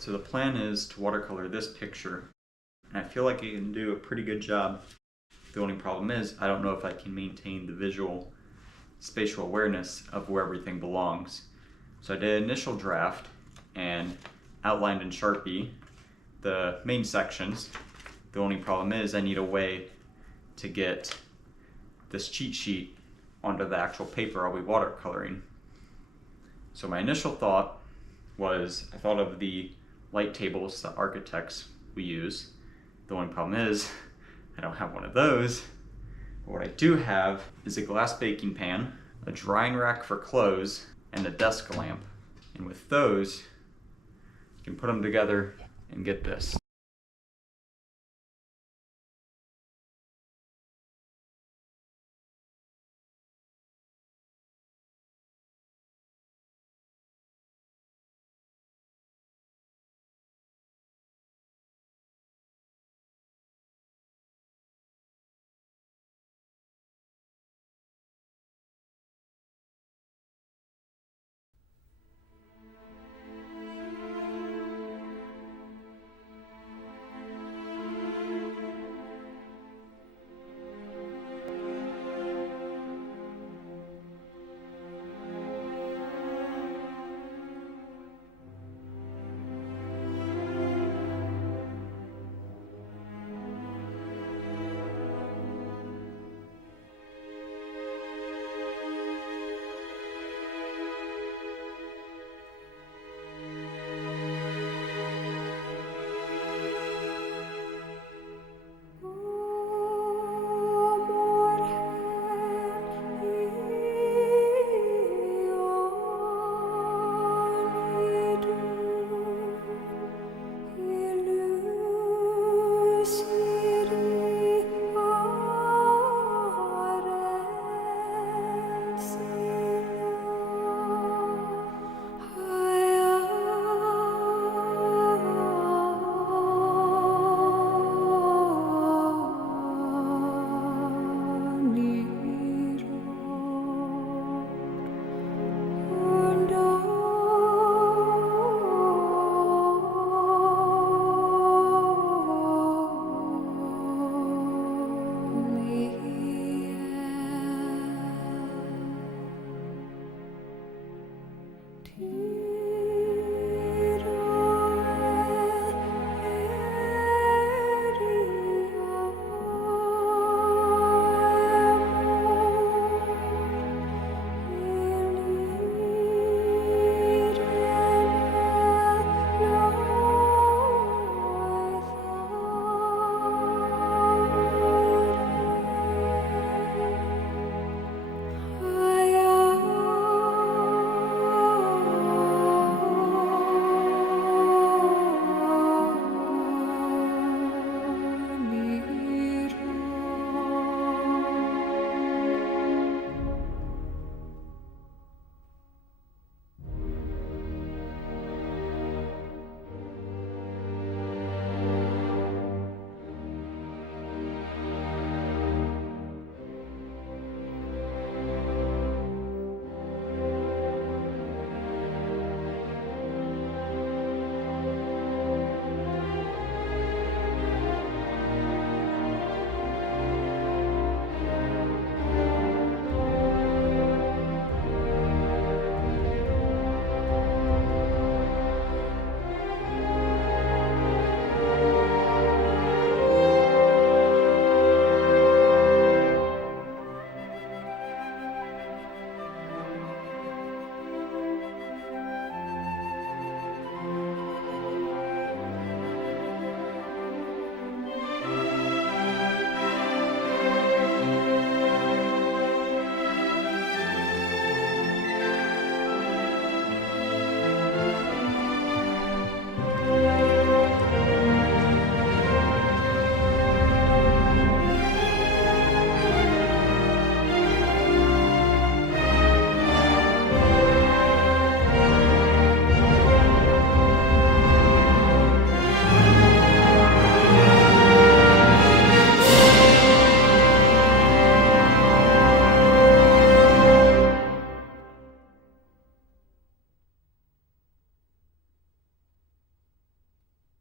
So the plan is to watercolor this picture, and I feel like I can do a pretty good job. The only problem is I don't know if I can maintain the visual spatial awareness of where everything belongs. So I did an initial draft and outlined in Sharpie the main sections. The only problem is I need a way to get this cheat sheet onto the actual paper I'll be watercoloring. So my initial thought was I thought of the light tables that architects we use. The only problem is I don't have one of those. But what I do have is a glass baking pan, a drying rack for clothes, and a desk lamp. And with those, you can put them together and get this. To